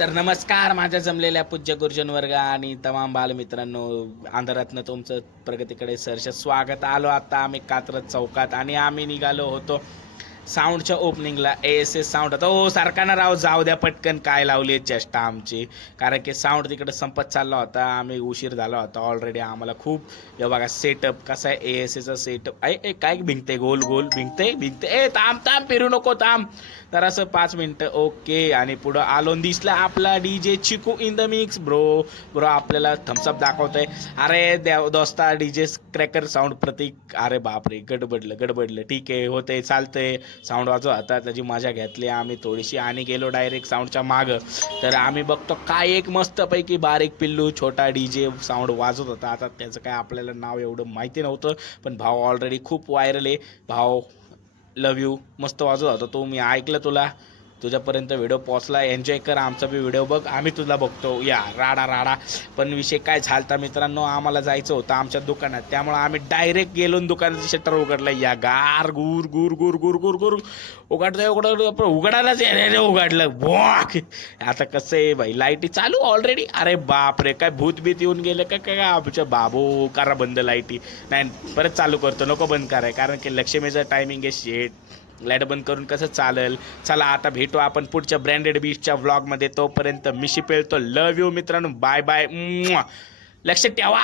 तर नमस्कार माझ्या जमलेल्या पूज्य गुरुजन वर्ग आणि तमाम बालमित्रांनो, अंधारातनं तुमचं प्रगतीकडे सहर्ष स्वागत. आलो आता आम्ही कात्रज चौकात आणि आम्ही निघालो होतो साऊंडच्या ओपनिंगला. ASS साऊंड आता हो सारखा राव, जाऊ द्या पटकन, काय लावली चेष्टा आमची, कारण की साऊंड तिकडे संपत चालला होता, आम्ही उशीर झाला होता ऑलरेडी आम्हाला खूप. हे बघा सेटअप कसा आहे ASSचा सेटअप. ए काय भिंगते, गोल गोल भिंगते भिंगते, ए थांब थांब, फिरू नको थांब. तर असं 5 मिनटं ओके, आणि पुढं आलो दिसला आपला DJ चिकू in the mix. Bro bro आपल्याला थम्सअप दाखवतोय. अरे दोस्ता DJ क्रॅकर साऊंड प्रतीक. अरे बापरे, गडबडलं. ठीक आहे, होते चालतंय. साऊंड वाजव आता, त्याची मजा घेतली आम्ही थोडीशी आणि गेलो डायरेक्ट साऊंडच्या मागं. तर आम्ही बघतो काय एक मस्तपैकी बारीक पिल्लू छोटा DJ साऊंड वाजवत होता. आता त्याचं काय आपल्याला नाव एवढं माहिती नव्हतं, पण भाव ऑलरेडी खूप व्हायरल आहे. भाव लव यू, मस्त वाजवत होता तो. मी ऐकलं तुझ्यापर्यंत व्हिडिओ पोचला. एन्जॉय कर आमचा बी व्हिडिओ बघ, आम्ही तुला बघतो या राडा. पण विषय काय झालता मित्रांनो, आम्हाला जायचं होतं आमच्या दुकानात, त्यामुळे आम्ही डायरेक्ट गेलो दुकानाचं शटर उघडलं. या गार गुर गुर गुर गुर गुर गुर उघडायलाच उघडलं बॉक. आता कसं आहे भाई, लाईटी चालू ऑलरेडी. अरे बाप रे, काय भूतबीत येऊन गेलं का काय आमच्या बाबू. करा बंद लाईटी. नाही परत चालू करतो, नको बंद कराय, कारण की लक्ष्मीचं टायमिंग आहे. शेट लाईट बंद करून कसं चालेल. चला आता भेटू आपण पुढच्या ब्रँडेड बीचच्या व्लॉगमध्ये. तोपर्यंत मिशी पेळतो. लव यू मित्रांनो, बाय बाय. लक्ष ठेवा.